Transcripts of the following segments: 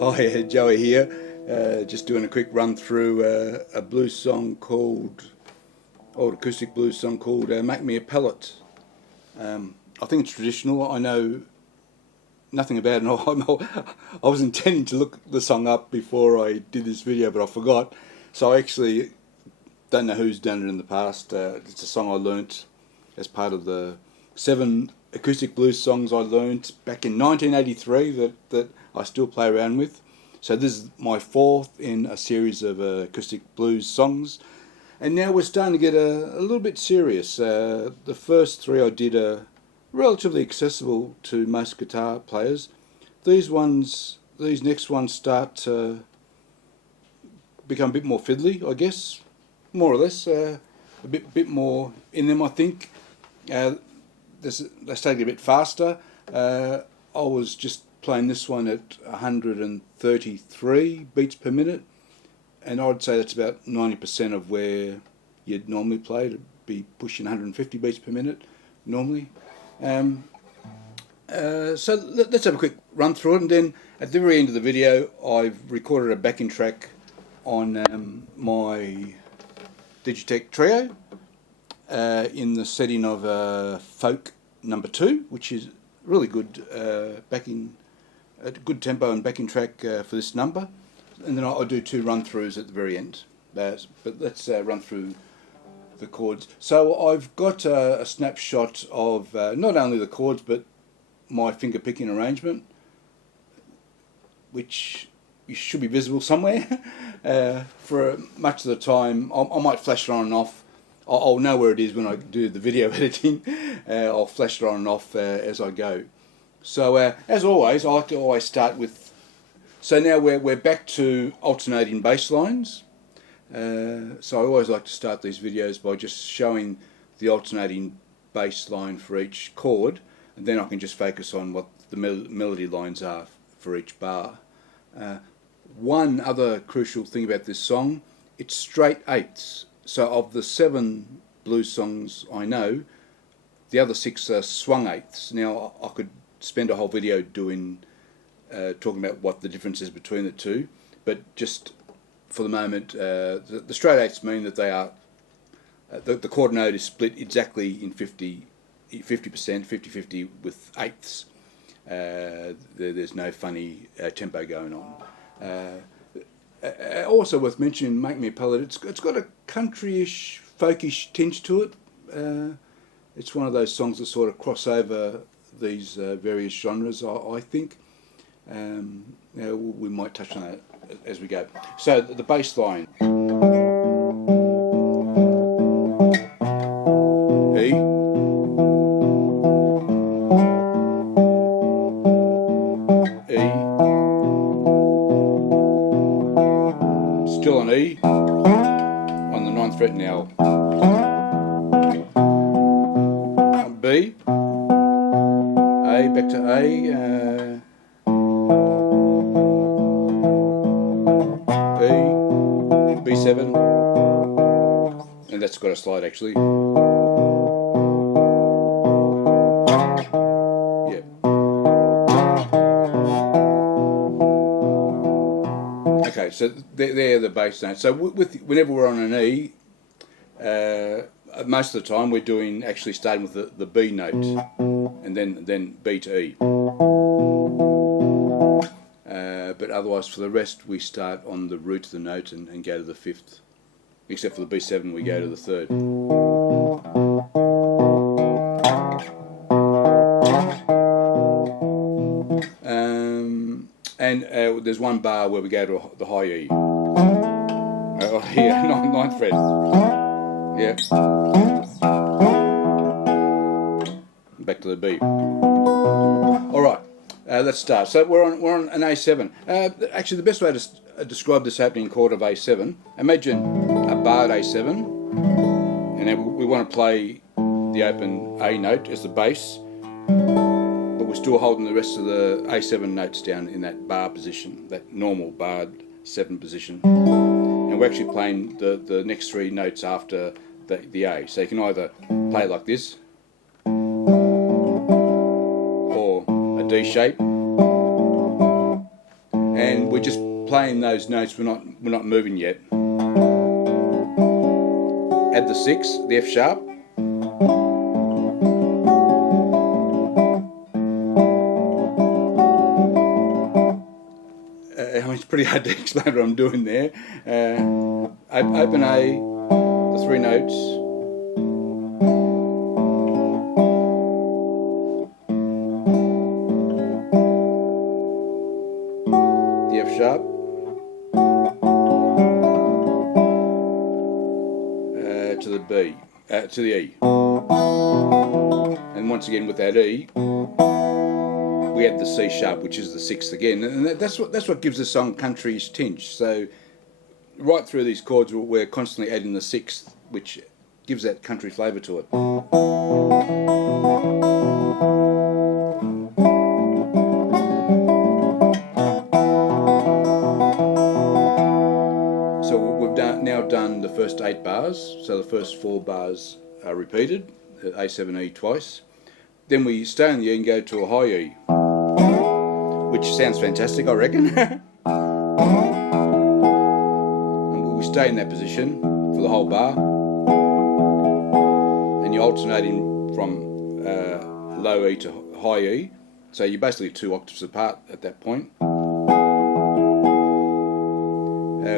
Hi, Joey here. Just doing a quick run through a blues song called, old acoustic blues song called Make Me a Pallet. I think it's traditional. I know nothing about it. I was intending to look the song up before I did this video, but I forgot. So I actually don't know who's done it in the past. It's a song I learnt as part of the 7 acoustic blues songs I learnt back in 1983 that I still play around with. So this is my 4th in a series of acoustic blues songs, and now we're starting to get a little bit serious. The first 3 I did are relatively accessible to most guitar players. These next ones start to become a bit more fiddly, I guess, more or less, a bit more in them, I think. They start to get a bit faster. I was just playing this one at 133 beats per minute, and I'd say that's about 90% of where you'd normally play. It'd be pushing 150 beats per minute normally. So let's have a quick run through it, and then at the very end of the video I've recorded a backing track on my Digitech Trio in the setting of folk number 2, which is really good backing, a good tempo and backing track for this number. And then I'll do 2 run-throughs at the very end. But let's run through the chords. So I've got a snapshot of not only the chords but my finger picking arrangement, which should be visible somewhere. For much of the time I might flash it on and off. I'll know where it is when I do the video editing. I'll flash it on and off as I go. So as always, I like to always start with. So now we're back to alternating bass lines. So I always like to start these videos by just showing the alternating bass line for each chord, and then I can just focus on what the melody lines are for each bar. One other crucial thing about this song, it's straight eighths. So of the 7 blues songs I know, the other 6 are swung eighths. Now I could spend a whole video doing talking about what the difference is between the two, but just for the moment, the straight eighths mean that they are the chord note is split exactly in 50%, 50-50 with eighths. There's no funny tempo going on. Also worth mentioning, Make Me a Pallet, it's got a country-ish, folkish tinge to it. It's one of those songs that sort of cross over these various genres, I think. We might touch on that as we go. So the bass line. E. E. Still on E, on the 9th fret now. B, A, back to A, B, B7, and that's got a slide actually. Yeah. Okay, so they're the bass notes. So whenever we're on an E, most of the time we're doing actually starting with the B note and then B to E. But otherwise for the rest we start on the root of the note and go to the 5th. Except for the B7 we go to the 3rd. And there's one bar where we go to the high E. Here, 9th fret. Yeah. Back to the B. All right, let's start. So we're on an A7. Actually, the best way to describe this opening chord of A7. Imagine a barred A7, and then we want to play the open A note as the bass, but we're still holding the rest of the A7 notes down in that bar position, that normal barred 7 position. And we're actually playing the next 3 notes after the A. So you can either play it like this, or a D shape, and we're just playing those notes. We're not moving yet. Add the 6, the F sharp. I mean, it's pretty hard to explain what I'm doing there. Open A, the 3 notes. The F sharp. To the B, to the E. And once again with that E, we add the C sharp, which is the 6th again, and that's what gives the song country's tinge. So right through these chords, we're constantly adding the 6th, which gives that country flavour to it. So we've now done the first 8 bars. So the first 4 bars are repeated, A7E twice. Then we stay on the E and go to a high E, which sounds fantastic, I reckon. And we stay in that position for the whole bar, and you're alternating from low E to high E, so you're basically 2 octaves apart at that point.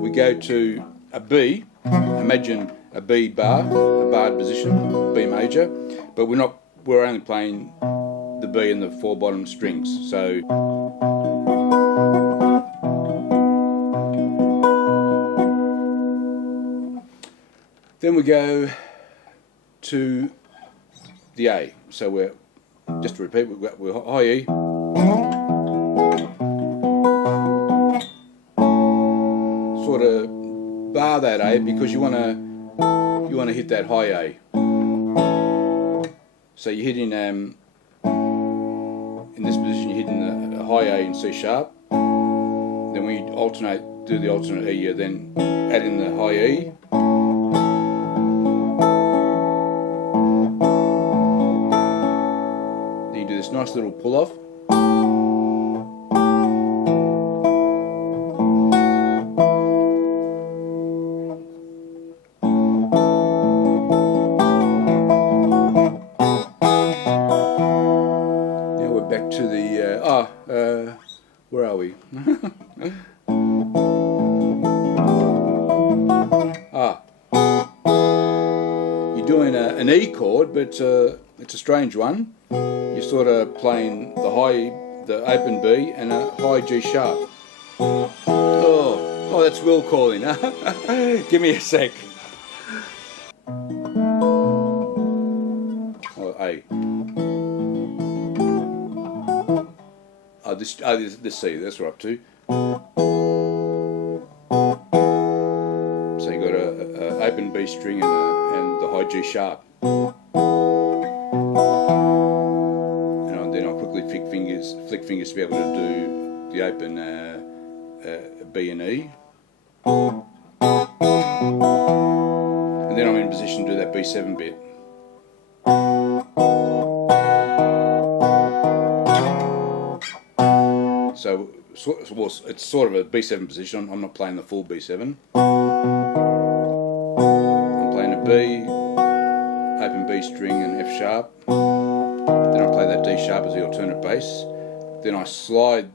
We go to a B. Imagine a B bar, a barred position, B major, but we're only playing the B and the 4 bottom strings. So then we go to the A. So we're, just to repeat, we're high E, sort of bar that A because you want to hit that high A. So you're hitting in this position, you're hitting the high A and C sharp. Then when you do the alternate E, you then add in the high E. Then you do this nice little pull off. Back to the where are we? You're doing an E chord, but it's a strange one. You're sort of playing the open B and a high G sharp. Oh, that's Will calling. Give me a sec. Oh, A. This C, that's what we're up to. So you got a open B string and the high G sharp. And then I'll quickly flick fingers to be able to do the open B and E. And then I'm in position to do that B7 bit. So it's sort of a B7 position. I'm not playing the full B7. I'm playing a B, open B string and F sharp. Then I play that D sharp as the alternate bass. Then I slide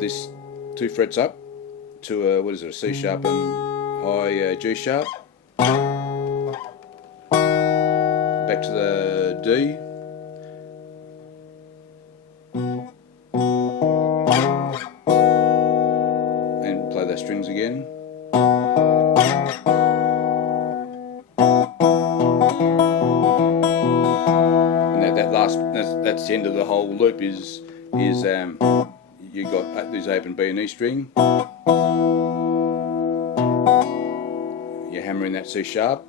this 2 frets up to a C sharp and high G sharp. Back to the D. Those strings again. And that's the end of the whole loop. Is you got these open B and E string. You're hammering that C sharp.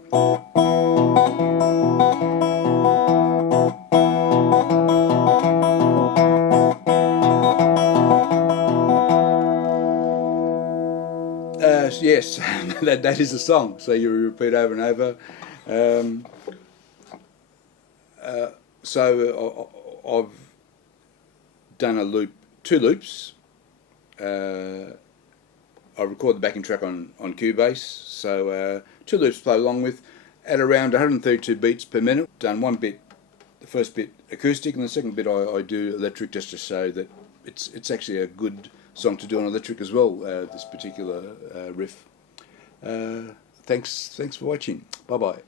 Yes, that is the song. So you repeat over and over. So I've done 2 loops I record the backing track on Cubase, so 2 loops to play along with, at around 132 beats per minute. Done one bit, the first bit acoustic, and the second bit I do electric, just to show that it's actually a good song to do on electric as well, this particular riff. Thanks for watching. Bye bye.